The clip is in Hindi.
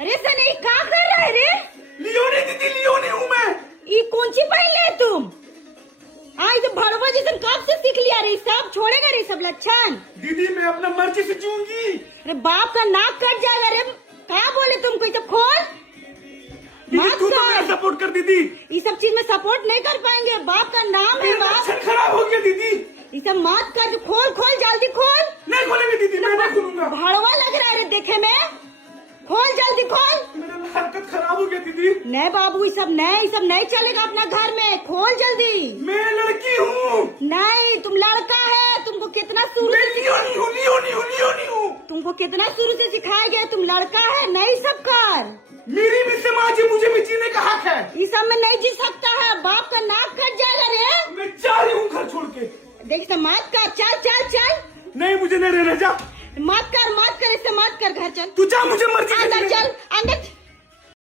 अरे सनी क्या कर रहा है रे? लियोनी दीदी, लियोनी हूँ मैं। ये कौन सी पहन ले तुम? हाँ ये तो भड़वा जैसे कब से सीख लिया रे? सब छोड़ेगा रे सब लक्षण? दीदी मैं अपना मर्जी से जीऊंगी। अरे बाप का नाक कट जाएगा रे। क्या बोले तुमको? ये सब खोल दीदी मत तू तो कर। मेरा सपोर्ट कर दीदी। ये सब चीज में सपोर्ट नहीं कर पाएंगे। बाप का नाम है मेरा बाप। लक्षण खराब हो गया दीदी। ये सब मत कर। खोल खोल जल्दी खोल। नहीं खोलेंगे दीदी, मैं नहीं खोलूंगा। भड़वा लग रहा है रे देखे में। खोल जल्दी खोल। मेरा हरकत खराब हो गया दीदी। नहीं बाबू ये सब नहीं चलेगा अपना घर में। खोल जल्दी। मैं लड़की हूँ। नहीं तुम लड़का है। तुमको कितना शुरू मैं से लियोनी हूँ, लियोनी हूँ, लियोनी हूँ। तुमको कितना शुरू से सिखाया गया तुम लड़का है। नहीं सब कर। मेरी भी समाज है, मुझे भी जीने का हक है। ये सब में नहीं जी सकता है। बाप का नाक कट जाएगा रे। मैं जा रही हूँ घर छोड़ के। देख सब मत कर। चल चल चल। नहीं मुझे नहीं रहना, जा। मत कर इससे मत कर। घर चल। तू जा, मुझे मर्जी से अंदर नहीं। चल अंदर।